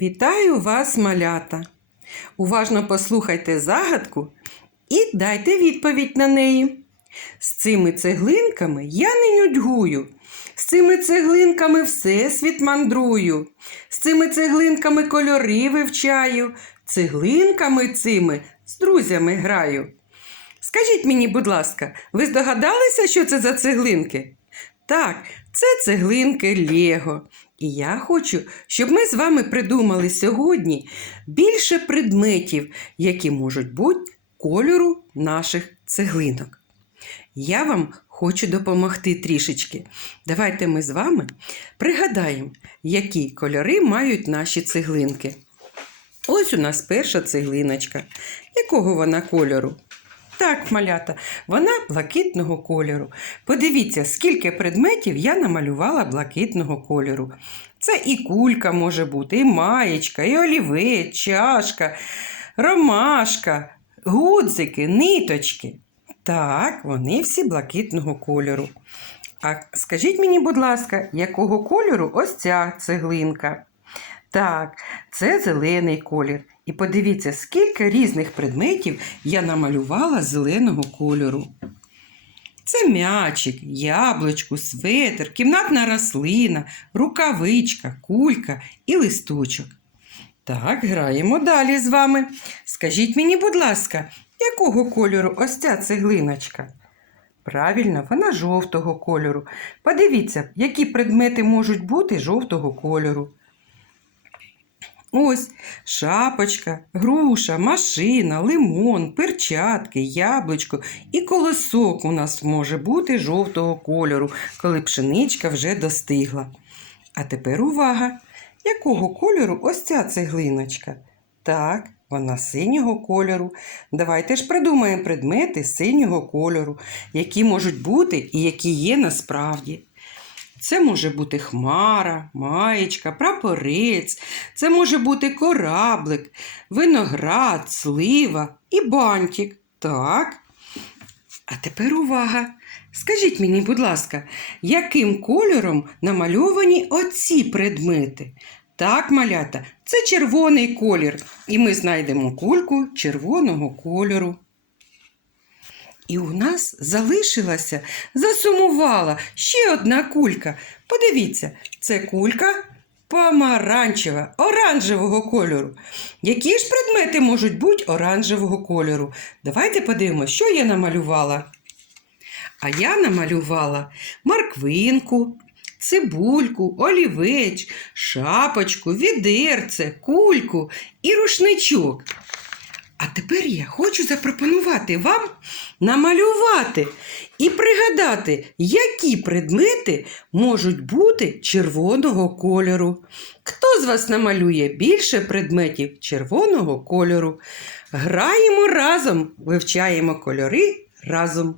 Вітаю вас, малята! Уважно послухайте загадку і дайте відповідь на неї. З цими цеглинками я не нудьгую. З цими цеглинками всесвіт мандрую. З цими цеглинками кольори вивчаю. Цеглинками цими з друзями граю. Скажіть мені, будь ласка, ви здогадалися, що це за цеглинки? Так, це цеглинки Лего. І я хочу, щоб ми з вами придумали сьогодні більше предметів, які можуть бути кольору наших цеглинок. Я вам хочу допомогти трішечки. Давайте ми з вами пригадаємо, які кольори мають наші цеглинки. Ось у нас перша цеглиночка. Якого вона кольору? Так, малята, вона блакитного кольору. Подивіться, скільки предметів я намалювала блакитного кольору. Це і кулька може бути, і маєчка, і олівець, чашка, ромашка, гудзики, ниточки. Так, вони всі блакитного кольору. А скажіть мені, будь ласка, якого кольору ось ця цеглинка? Так, це зелений колір. І подивіться, скільки різних предметів я намалювала зеленого кольору. Це м'ячик, яблучко, светр, кімнатна рослина, рукавичка, кулька і листочок. Так, граємо далі з вами. Скажіть мені, будь ласка, якого кольору ось ця цеглиночка? Правильно, вона жовтого кольору. Подивіться, які предмети можуть бути жовтого кольору. Ось шапочка, груша, машина, лимон, перчатки, яблучко і колосок у нас може бути жовтого кольору, коли пшеничка вже достигла. А тепер увага! Якого кольору ось ця цеглиночка? Так, вона синього кольору. Давайте ж придумаємо предмети синього кольору, які можуть бути і які є насправді. Це може бути хмара, маєчка, прапорець, це може бути кораблик, виноград, слива і бантик. Так. А тепер увага. Скажіть мені, будь ласка, яким кольором намальовані оці предмети? Так, малята, це червоний колір, і ми знайдемо кульку червоного кольору. І у нас залишилася, засумувала ще одна кулька. Подивіться, це кулька помаранчева, оранжевого кольору. Які ж предмети можуть бути оранжевого кольору? Давайте подивимося, що я намалювала. А я намалювала морквинку, цибульку, олівець, шапочку, відерце, кульку і рушничок. А тепер я хочу запропонувати вам намалювати і пригадати, які предмети можуть бути червоного кольору. Хто з вас намалює більше предметів червоного кольору? Граємо разом, вивчаємо кольори разом.